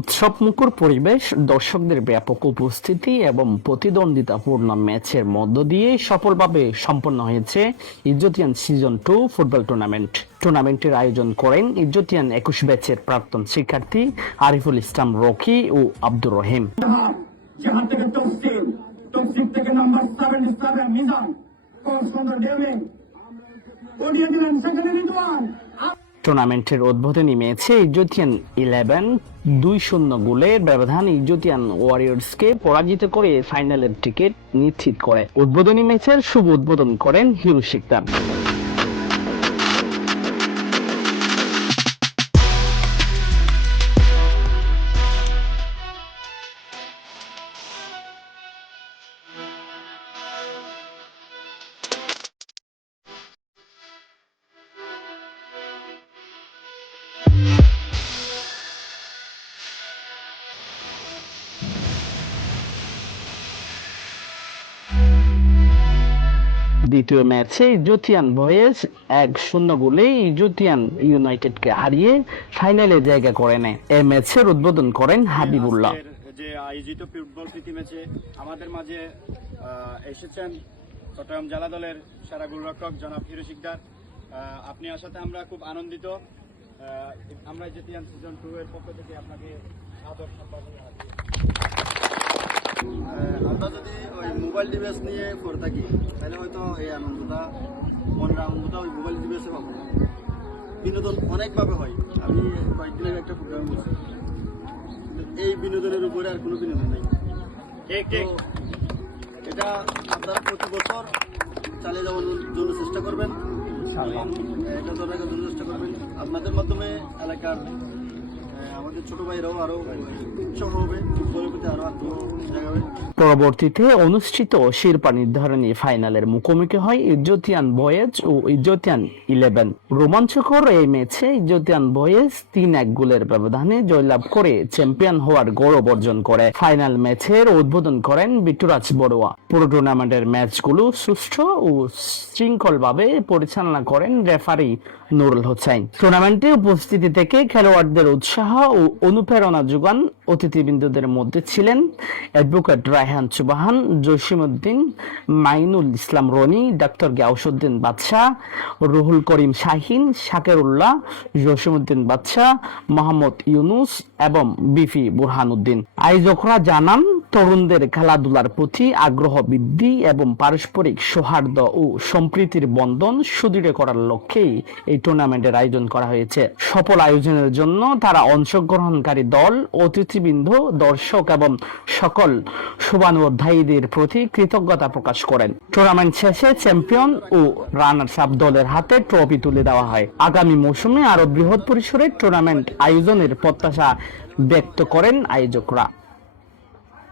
উৎসবমুখর পরিবেশ, দর্শকদের ব্যাপক উপস্থিতি এবং প্রতিদ্বন্দ্বিতাপূর্ণ ম্যাচের মধ্য দিয়ে সফলভাবে সম্পন্ন হয়েছে ইজ্জতিয়ান সিজন 2 ফুটবল টুর্নামেন্ট। টুর্নামেন্টের আয়োজন করেন ইজ্জতিয়ান 21 ব্যাচের প্রাক্তন শিক্ষার্থী আরিফুল ইসলাম রকি ও আব্দুর রহিম। টুর্নামেন্টের উদ্বোধনী ম্যাচে ইজ্জতিয়ান 11 2-0 গোলের ব্যবধানে ইজ্জতিয়ান ওয়ারিয়র্সকে পরাজিত করে ফাইনালের টিকিট নিশ্চিত করে। উদ্বোধনী ম্যাচের শুভ উদ্বোধন করেন হিরু শিকদার। দ্বিতীয় ম্যাচে ইজ্জতিয়ান বয়েজ 1-0 গোলে ইজ্জতিয়ান ইউনাইটেডকে হারিয়ে ফাইনালে জায়গা করে নেয়। এই ম্যাচের উদ্বোধন করেন হাবিবুল্লাহ। যে আয়োজিত ফুটবল প্রীতি ম্যাচে আমাদের মাঝে এসেছেন চট্টগ্রাম জেলা দলের সেরা গোলরক্ষক জনাব হিরু শিকদার। আপনি আসাতে আমরা খুব আনন্দিত। আমরা ইজ্জতিয়ান সিজন 2 এর পক্ষ থেকে আপনাকে আদর সম্মান জানাচ্ছি। আমরা যদি ওই মোবাইল ডিভাইস নিয়ে করে থাকি তাহলে হয়তো এই আনন্দটা, মনের আনন্দটা ওই মোবাইল ডিভাইসে পাবো। বিনোদন অনেকভাবে হয়। আমি কয়েকদিন আগে একটা প্রোগ্রাম করছি, এই বিনোদনের উপরে আর কোনো বিনোদন নেই। এটা আপনারা প্রতি বছর চালিয়ে যাওয়ার জন্য চেষ্টা করবেন, এটা ধরে রাখার জন্য চেষ্টা করবেন। আপনাদের মাধ্যমে এলাকার আমাদের ছোট ভাইরাও আরো উৎসাহ হবে, ফুটবলের প্রতি আরো আগ্রহ জাগাবে। পরবর্তীতে অনুষ্ঠিত শিরোপা নির্ধারণী ফাইনালের মুখোমুখি হয় ইজ্জতিয়ান বয়েজ ও ইজ্জতিয়ান 11। রোমাঞ্চকর এই ম্যাচে ইজ্জতিয়ান বয়েজ 3-1 গোলের ব্যবধানে জয়লাভ করে চ্যাম্পিয়ন হওয়ার গৌরব অর্জন করে। ফাইনাল ম্যাচের উদ্বোধন করেন বিট্টুরাজ বড়ুয়া। পুরো টুর্নামেন্টের ম্যাচগুলো সুষ্ঠু ও শৃঙ্খলভাবে পরিচালনা করেন রেফারি নুরুল হোসেন। টুর্নামেন্টে উপস্থিতি থেকে খেলোয়াড়দের উৎসাহ ও অনুপ্রেরণা যোগান অতিথিবৃন্দদের মধ্যে ছিলেন অ্যাডভোকেট রায়হান সুবাহান, জসিমউদ্দিন, মাইনুল ইসলাম রনি, ডাক্তার গিয়াসউদ্দিন বাদশাহ, রুহুল করিম শাহিন, শাকেরুল্লাহ, জসিমউদ্দিন বাদশাহ, মোহাম্মদ ইউনুস এবং বিপি বুরহানুদ্দিন। আয়োজকরা জানান, তরুণদের খেলাধুলার প্রতি আগ্রহ বৃদ্ধি এবং পারস্পরিক সৌহার্দ্য ও সম্প্রীতির বন্ধন সুদৃঢ় করার লক্ষ্যেই এই টুর্নামেন্টের আয়োজন করা হয়েছে। সফল আয়োজনের জন্য তারা অংশগ্রহণকারী দল, অতিথিবৃন্দ, দর্শক এবং সকল শুভানুধ্যায়ীদের প্রতি কৃতজ্ঞতা প্রকাশ করেন। টুর্নামেন্ট শেষে চ্যাম্পিয়ন ও রানার্স আপ দলের হাতে ট্রফি তুলে দেওয়া হয়। আগামী মৌসুমে আরো বৃহৎ পরিসরে টুর্নামেন্ট আয়োজনের প্রত্যাশা ব্যক্ত করেন আয়োজকরা।